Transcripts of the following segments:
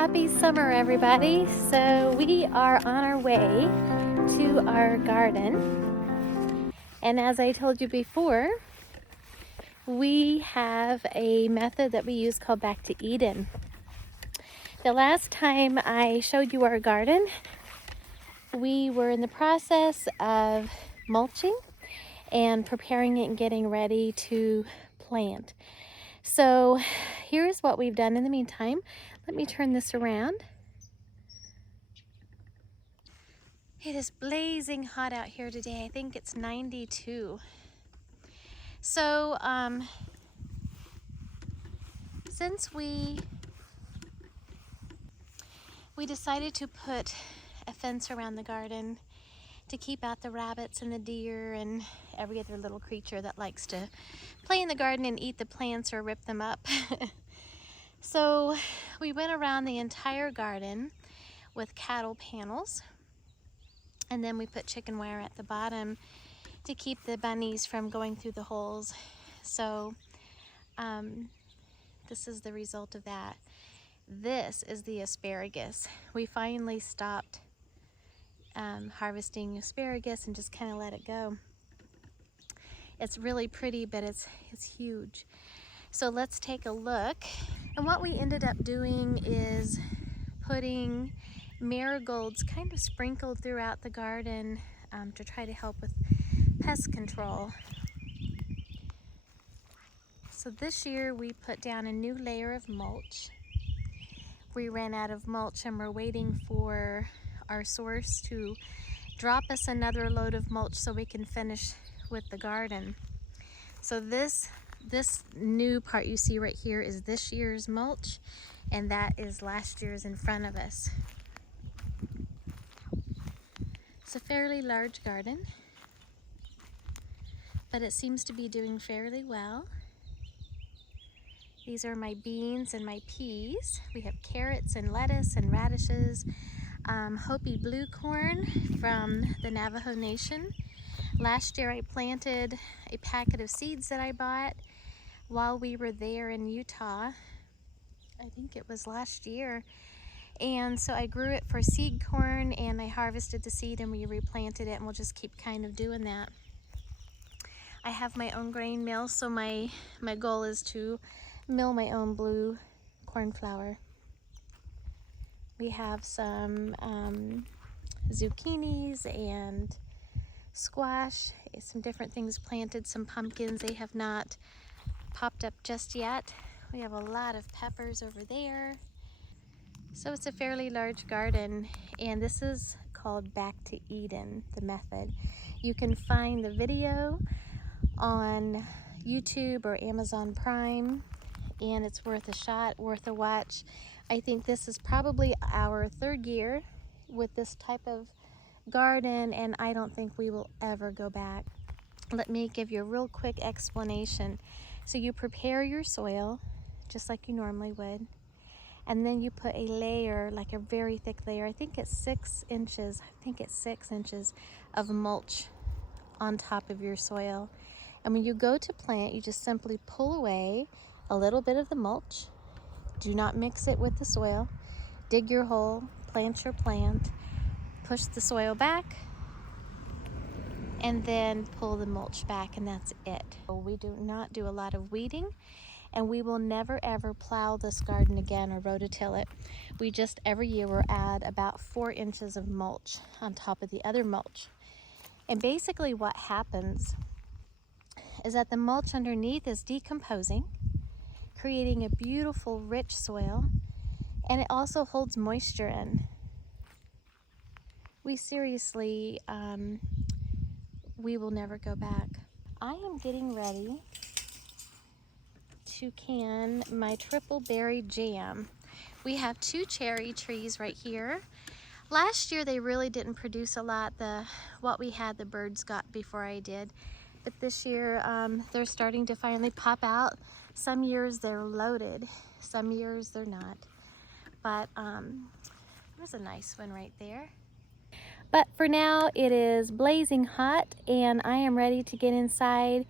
Happy summer, everybody. So we are on our way to our garden. And as I told you before, we have a method that we use called Back to Eden. The last time I showed you our garden, we were in the process of mulching and preparing it and getting ready to plant. So here's what we've done in the meantime. Let me turn this around. It is blazing hot out here today. I think it's 92. So since we decided to put a fence around the garden to keep out the rabbits and the deer and every other little creature that likes to play in the garden and eat the plants or rip them up. So we went around the entire garden with cattle panels, and then we put chicken wire at the bottom to keep the bunnies from going through the holes. So this is the result of that. This is the asparagus. We finally stopped harvesting asparagus and just kind of let it go. It's really pretty, but it's huge. So let's take a look. And what we ended up doing is putting marigolds kind of sprinkled throughout the garden to try to help with pest control. So this year we put down a new layer of mulch. We ran out of mulch and we're waiting for our source to drop us another load of mulch so we can finish with the garden. So this new part you see right here is this year's mulch, and that is last year's in front of us. It's a fairly large garden, but it seems to be doing fairly well. These are my beans and my peas. We have carrots and lettuce and radishes, Hopi blue corn from the Navajo Nation. Last year I planted a packet of seeds that I bought while we were there in Utah. I think it was last year. And so I grew it for seed corn, and I harvested the seed and we replanted it, and we'll just keep kind of doing that. I have my own grain mill, so my goal is to mill my own blue corn flour. We have some zucchinis and squash, some different things planted, some pumpkins. They have not popped up just yet. We have a lot of peppers over there. So it's a fairly large garden, and this is called Back to Eden, the method. You can find the video on YouTube or Amazon Prime, and it's worth a shot, worth a watch. I think this is probably our third year with this type of garden, and I don't think we will ever go back. Let me give you a real quick explanation. So you prepare your soil just like you normally would, and then you put a layer, like a very thick layer, I think it's 6 inches of mulch on top of your soil. And when you go to plant, you just simply pull away a little bit of the mulch. Do not mix it with the soil. Dig your hole, plant your plant, push the soil back, and then pull the mulch back, and that's it. We do not do a lot of weeding, and we will never ever plow this garden again or rototill it. We just every year we'll add about 4 inches of mulch on top of the other mulch. And basically what happens is that the mulch underneath is decomposing, creating a beautiful rich soil, and it also holds moisture in. We seriously, we will never go back. I am getting ready to can my triple berry jam. We have 2 cherry trees right here. Last year they really didn't produce a lot. What we had, the birds got before I did. But this year they're starting to finally pop out. Some years they're loaded, some years they're not. But there's a nice one right there. But for now it is blazing hot, and I am ready to get inside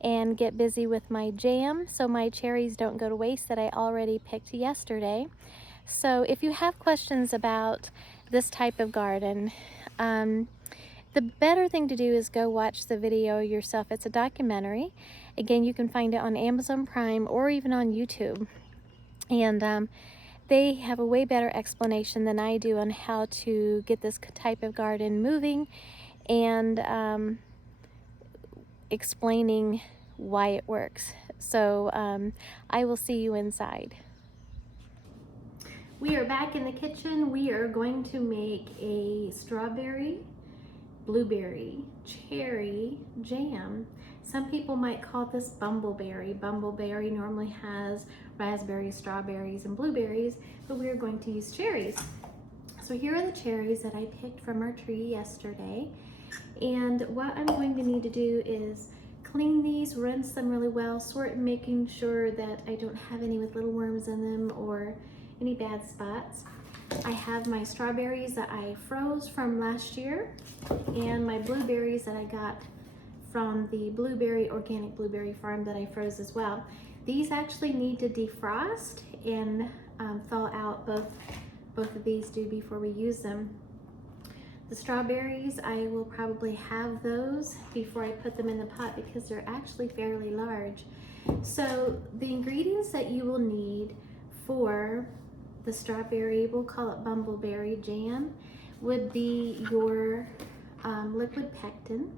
and get busy with my jam so my cherries don't go to waste that I already picked yesterday. So if you have questions about this type of garden, the better thing to do is go watch the video yourself. It's a documentary. Again, you can find it on Amazon Prime or even on YouTube. And they have a way better explanation than I do on how to get this type of garden moving and explaining why it works. So I will see you inside. We are back in the kitchen. We are going to make a strawberry, blueberry, cherry jam. Some people might call this bumbleberry. Bumbleberry normally has raspberries, strawberries, and blueberries, but we are going to use cherries. So here are the cherries that I picked from our tree yesterday. And what I'm going to need to do is clean these, rinse them really well, sort making sure that I don't have any with little worms in them or any bad spots. I have my strawberries that I froze from last year and my blueberries that I got from the organic blueberry farm that I froze as well. These actually need to defrost and thaw out. Both of these do before we use them. The strawberries, I will probably have those before I put them in the pot because they're actually fairly large. So the ingredients that you will need for the strawberry, we'll call it bumbleberry jam, would be your liquid pectin.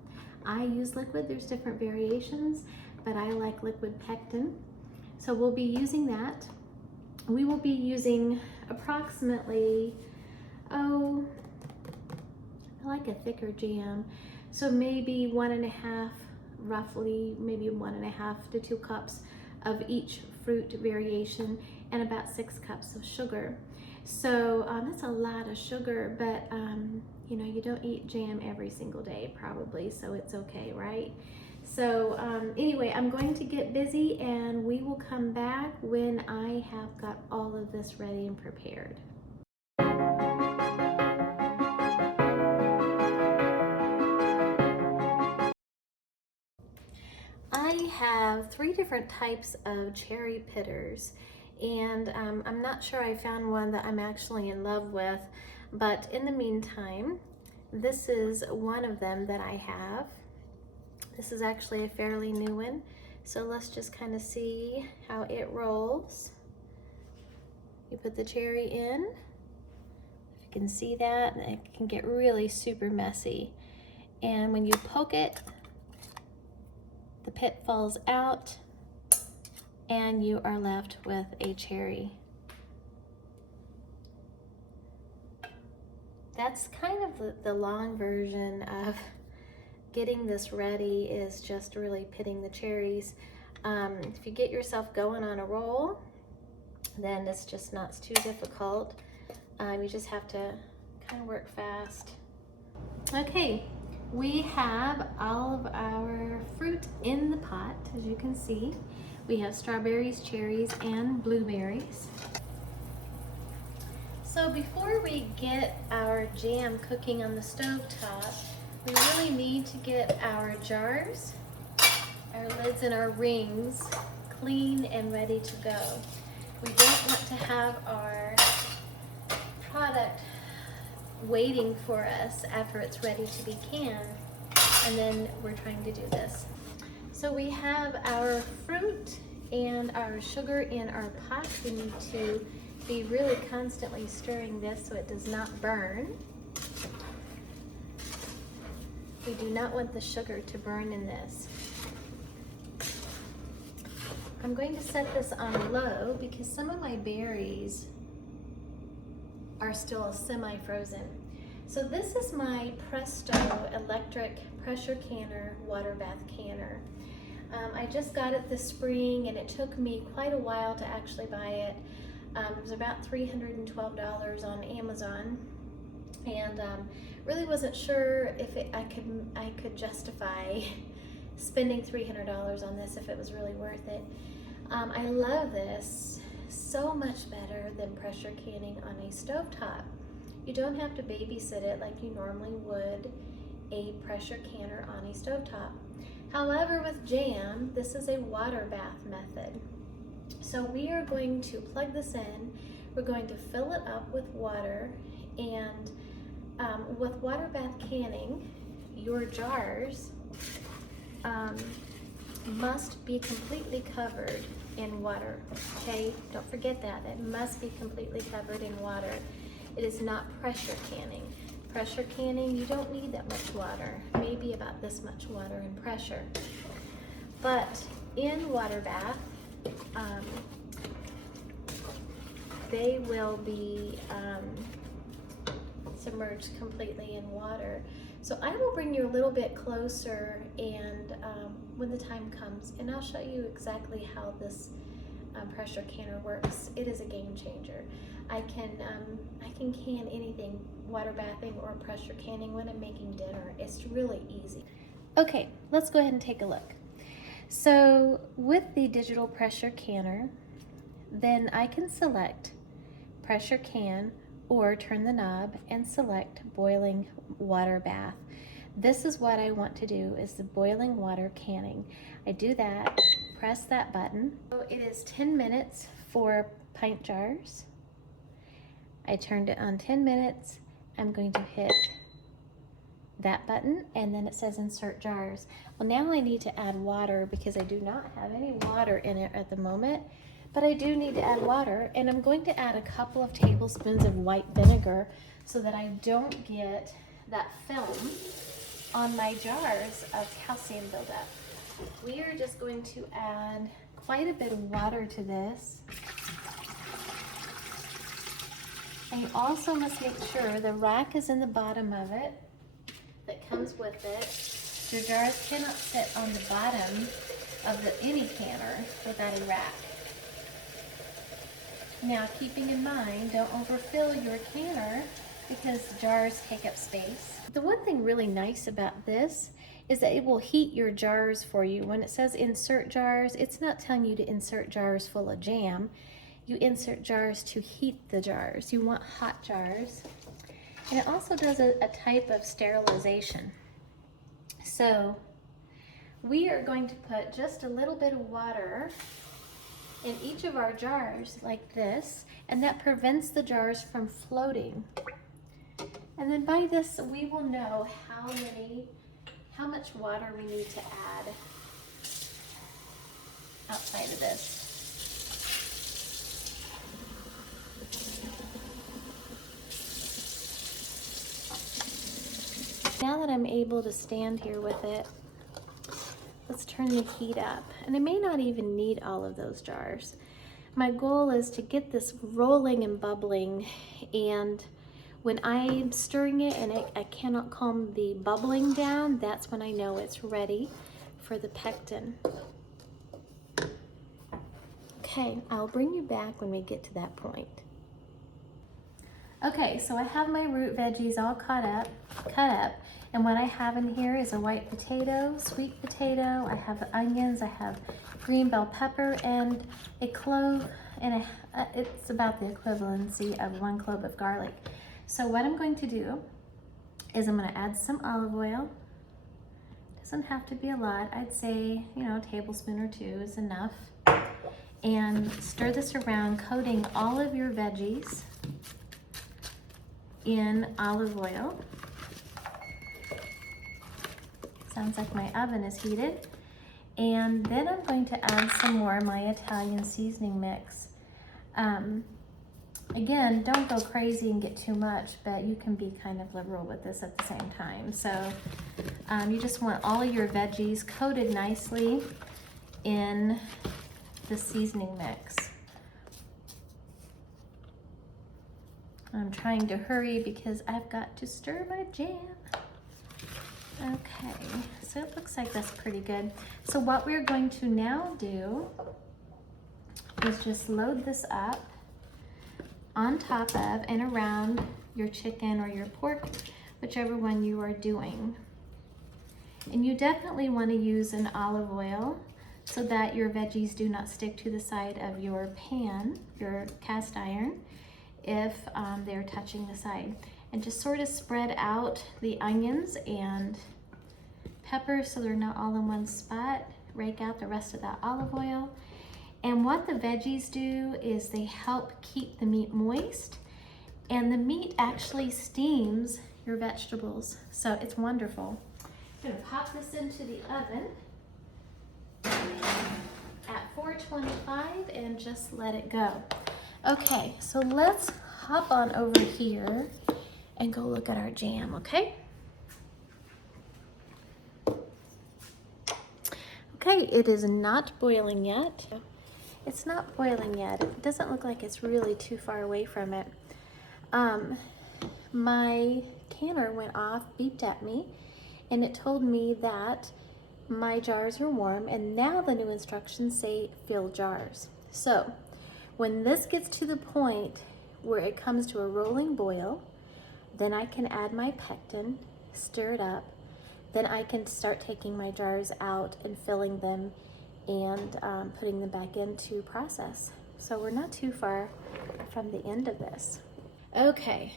I use liquid, there's different variations, but I like liquid pectin. So we'll be using that. We will be using approximately, I like a thicker jam, so maybe 1.5, roughly, maybe 1.5 to 2 cups of each fruit variation and about 6 cups of sugar. So that's a lot of sugar, but you know, you don't eat jam every single day probably, so it's okay, right? So anyway, I'm going to get busy and we will come back when I have got all of this ready and prepared. I have 3 different types of cherry pitters, and I'm not sure I found one that I'm actually in love with, but in the meantime, this is one of them that I have. This is actually a fairly new one, so let's just kind of see how it rolls. You put the cherry in. If you can see that, it can get really super messy, and when you poke it, the pit falls out and you are left with a cherry. That's kind of the long version of getting this ready, is just really pitting the cherries. If you get yourself going on a roll, then it's just not too difficult. You just have to kind of work fast. Okay. We have all of our fruit in the pot, as you can see. We have strawberries, cherries, and blueberries. So before we get our jam cooking on the stove top, we really need to get our jars, our lids, and our rings clean and ready to go. We don't want to have our product waiting for us after it's ready to be canned, and then we're trying to do this. So we have our fruit and our sugar in our pot. We need to be really constantly stirring this so it does not burn. We do not want the sugar to burn in this. I'm going to set this on low because some of my berries are still semi-frozen. So this is my Presto electric pressure canner, water bath canner. I just got it this spring and it took me quite a while to actually buy it. It was about $312 on Amazon, and really wasn't sure if I could justify spending $300 on this, if it was really worth it. I love this so much better than pressure canning on a stovetop. You don't have to babysit it like you normally would a pressure canner on a stovetop. However, with jam, this is a water bath method. So we are going to plug this in, We're going to fill it up with water, and with water bath canning, your jars must be completely covered in water, okay? Don't forget that. It must be completely covered in water. It is not pressure canning. Pressure canning, you don't need that much water, maybe about this much water in pressure. But in water bath, they will be submerged completely in water. So I will bring you a little bit closer, and when the time comes, and I'll show you exactly how this pressure canner works. It is a game changer. I can can anything, water bathing or pressure canning, when I'm making dinner. It's really easy. Okay, let's go ahead and take a look. So with the digital pressure canner, then I can select pressure can or turn the knob and select boiling water bath. This is what I want to do, is the boiling water canning. I do that, press that button. So it is 10 minutes for pint jars. I turned it on 10 minutes. I'm going to hit that button, and then it says insert jars. Well, now I need to add water because I do not have any water in it at the moment, but I do need to add water, and I'm going to add a couple of tablespoons of white vinegar so that I don't get that film on my jars of calcium buildup. We are just going to add quite a bit of water to this. And you also must make sure the rack is in the bottom of it that comes with it. Your jars cannot sit on the bottom of any canner without a rack. Now, keeping in mind, don't overfill your canner because jars take up space. The one thing really nice about this is that it will heat your jars for you. When it says insert jars, it's not telling you to insert jars full of jam. You insert jars to heat the jars. You want hot jars. And it also does a type of sterilization. So we are going to put just a little bit of water in each of our jars like this, and that prevents the jars from floating. And then by this, we will know how much water we need to add outside of this. Now that I'm able to stand here with it, let's turn the heat up. And I may not even need all of those jars. My goal is to get this rolling and bubbling, and when I'm stirring it and I cannot calm the bubbling down, that's when I know it's ready for the pectin. Okay, I'll bring you back when we get to that point. Okay, so I have my root veggies all cut up, and what I have in here is a white potato, sweet potato, I have onions, I have green bell pepper, and a clove, and it's about the equivalency of 1 clove of garlic. So what I'm going to do is I'm going to add some olive oil. Doesn't have to be a lot. I'd say, a tablespoon or 2 is enough. And stir this around, coating all of your veggies in olive oil. Sounds like my oven is heated. And then I'm going to add some more of my Italian seasoning mix. Again, don't go crazy and get too much, but you can be kind of liberal with this at the same time. So you just want all of your veggies coated nicely in the seasoning mix. I'm trying to hurry because I've got to stir my jam. Okay, so it looks like that's pretty good. So what we're going to now do is just load this up on top of and around your chicken or your pork, whichever one you are doing. And you definitely want to use an olive oil so that your veggies do not stick to the side of your pan, your cast iron, if they're touching the side. And just sort of spread out the onions and peppers so they're not all in one spot. Rake out the rest of that olive oil. And what the veggies do is they help keep the meat moist, and the meat actually steams your vegetables. So it's wonderful. I'm gonna pop this into the oven at 425 and just let it go. Okay, so let's hop on over here and go look at our jam, okay? Okay, it is not boiling yet. It's not boiling yet. It doesn't look like it's really too far away from it. My canner went off, beeped at me, and it told me that my jars are warm, and now the new instructions say fill jars. So when this gets to the point where it comes to a rolling boil, then I can add my pectin, stir it up, then I can start taking my jars out and filling them and putting them back into process. So we're not too far from the end of this. Okay,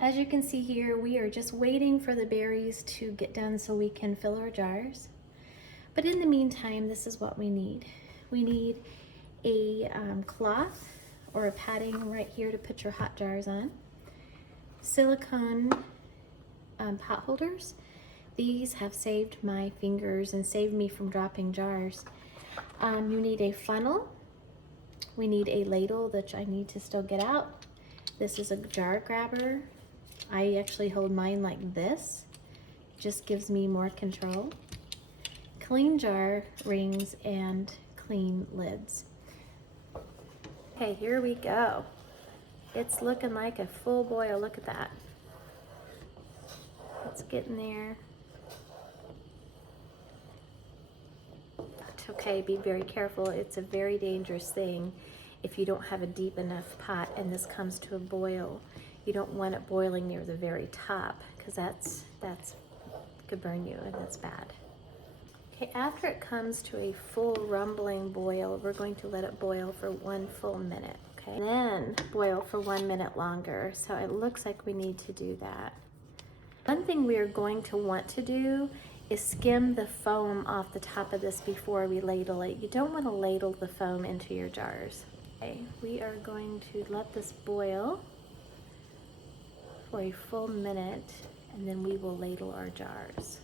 as you can see here, we are just waiting for the berries to get done so we can fill our jars. But in the meantime, this is what we need. We need a cloth or a padding right here to put your hot jars on. Silicone pot holders. These have saved my fingers and saved me from dropping jars. You need a funnel. We need a ladle that I need to still get out. This is a jar grabber. I actually hold mine like this. Just gives me more control. Clean jar rings and clean lids. Okay, here we go. It's looking like a full boil. Look at that. It's getting there. Okay, be very careful. It's a very dangerous thing if you don't have a deep enough pot and this comes to a boil. You don't want it boiling near the very top because that's could burn you, and that's bad. Okay, after it comes to a full rumbling boil, we're going to let it boil for 1 full minute, okay? Then boil for 1 minute longer. So it looks like we need to do that. One thing we are going to want to do is skim the foam off the top of this before we ladle it. You don't want to ladle the foam into your jars. Okay, we are going to let this boil for a full minute, and then we will ladle our jars.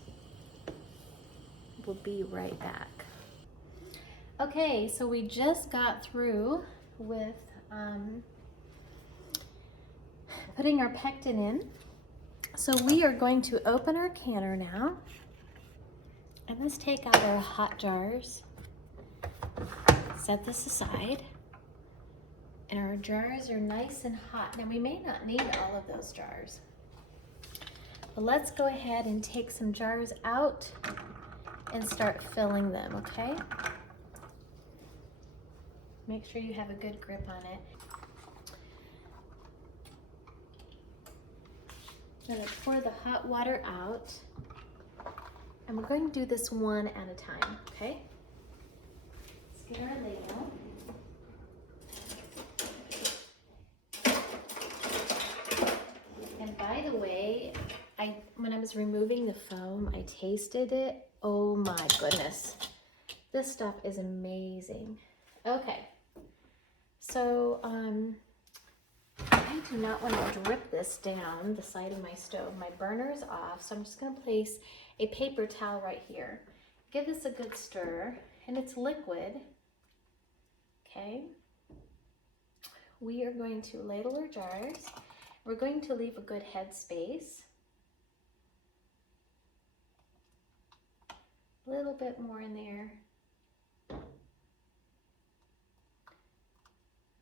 We'll be right back. Okay, so we just got through with putting our pectin in. So we are going to open our canner now. And let's take out our hot jars, set this aside, and our jars are nice and hot. Now we may not need all of those jars, but let's go ahead and take some jars out and start filling them, okay? Make sure you have a good grip on it. I'm gonna pour the hot water out. And we're going to do this one at a time, okay? Let's get our ladle. And by the way, when I was removing the foam, I tasted it. Oh my goodness. This stuff is amazing. Okay, so I do not want to drip this down the side of my stove. My burner's off, so I'm just going to place a paper towel right here. Give this a good stir, and it's liquid. Okay. We are going to ladle our jars. We're going to leave a good head space. A little bit more in there.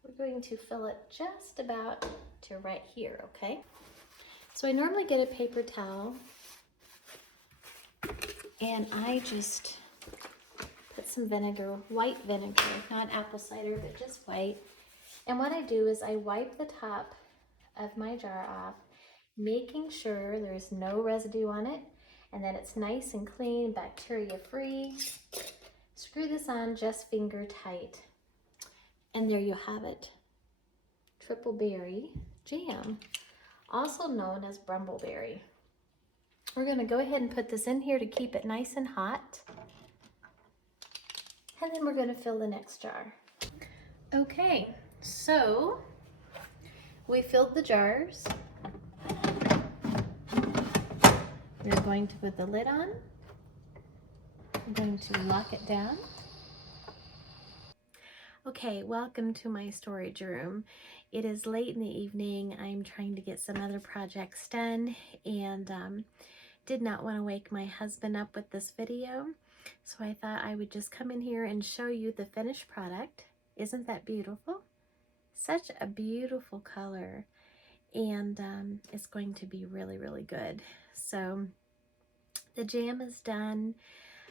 We're going to fill it just about to right here, okay? So I normally get a paper towel, and I just put some vinegar, white vinegar, not apple cider, but just white. And what I do is I wipe the top of my jar off, making sure there's no residue on it, and that it's nice and clean, bacteria free. Screw this on just finger tight. And there you have it. Triple berry jam, also known as brumbleberry. We're gonna go ahead and put this in here to keep it nice and hot. And then we're going to fill the next jar. Okay, so we filled the jars. We're going to put the lid on. I'm going to lock it down. Okay, welcome to my storage room. It is late in the evening. I'm trying to get some other projects done and did not want to wake my husband up with this video. So I thought I would just come in here and show you the finished product. Isn't that beautiful? Such a beautiful color, and it's going to be really, really good. So the jam is done.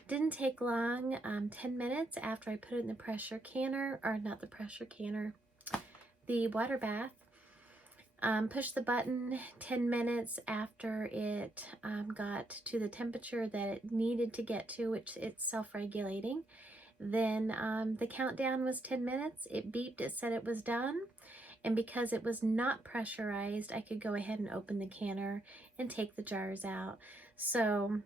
Didn't take long, 10 minutes after I put it in the pressure canner, or not the pressure canner, the water bath. Push the button 10 minutes after it got to the temperature that it needed to get to, which it's self-regulating. Then the countdown was 10 minutes. It beeped, it said it was done. And because it was not pressurized, I could go ahead and open the canner and take the jars out. So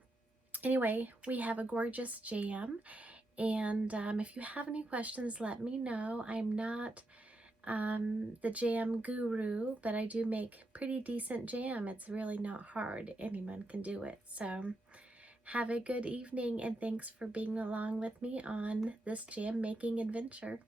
anyway, we have a gorgeous jam. And if you have any questions, let me know. I'm not the jam guru, but I do make pretty decent jam. It's really not hard. Anyone can do it. So have a good evening, and thanks for being along with me on this jam making adventure.